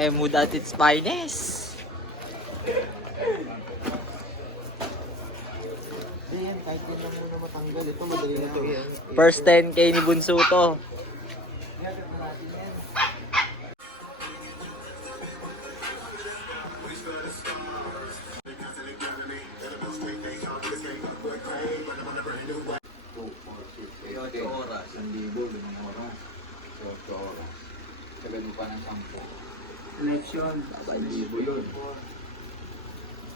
Emwood at its finest. Ayan, kahit yun lang muna matanggal. Ito, madali na ito. First 10k ni Bunso to. Oras, 1,000, 5 oras. 8 oras. Sabi mo pa ng 10. Election, 5,000 yun.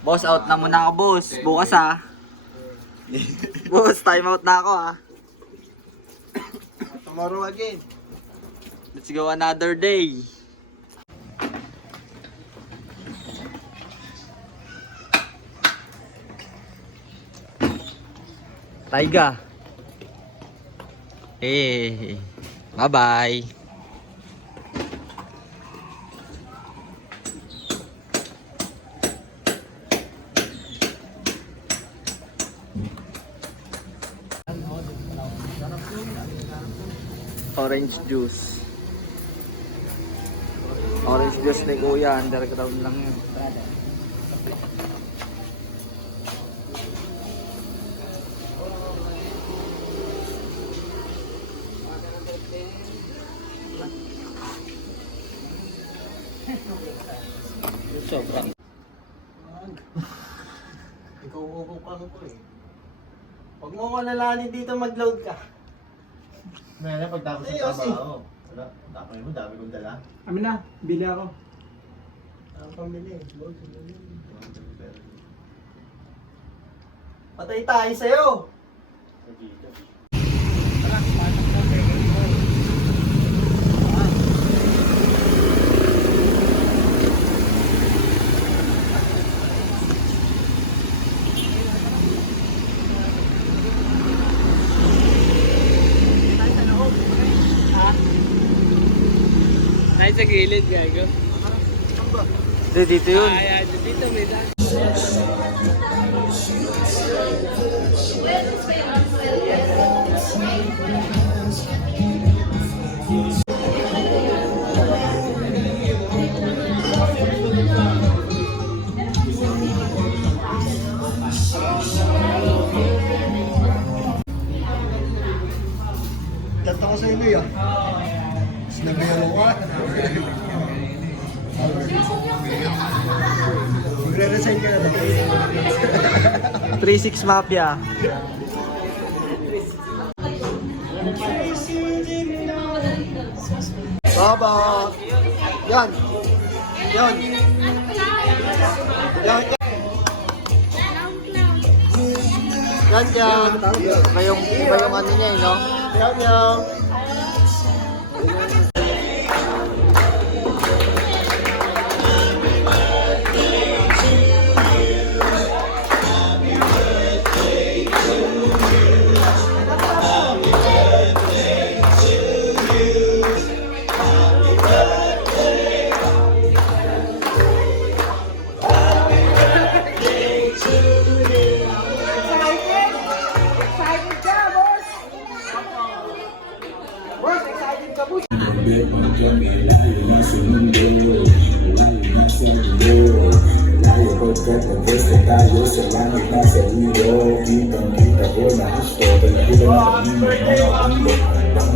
Boss, out na muna ako, boss. Bukas ah. Boss, time out na ako ah. Tomorrow again. Let's go another day. Taiga. Hey. Bye-bye. Orange juice. Orange juice ni Kuya, underground lang yun. Sobrang. Ikaw uukukan ko eh. Huwag mo ko alalahanin dito mag-load ka. Meron pagtapos ng trabaho. Wala, tapos mo, dami kong dala. Amin na, bili ako. Ang pamili. Load. Patay tayo sa'yo. Ay, sa gilid, gago. Dito yun. Ay, dito may daan. Kanta ko sa inyo yan. Sinabihan ko ka. Magre-resign ka na daw. 3-6 Mafia. Baba. Yan. Yan. Yan. Yan yan. Iba yung ano niya eh, no? Yan yan. Pagkatapos na tayo sa langit na sa ulo, kitang-kita ko na gusto talaga na kami mga ulo. Ang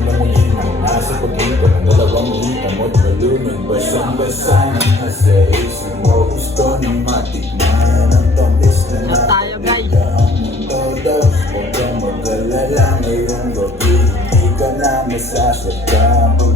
lamangin ang nasa pag-ikot ng dalawang hita mo't malunod, basang-basa ng asays mo gusto ng matikman ang tamis na nakakita ang todo. Huwag kang mag-alala ngayong gabi, hindi ka na masasaktan.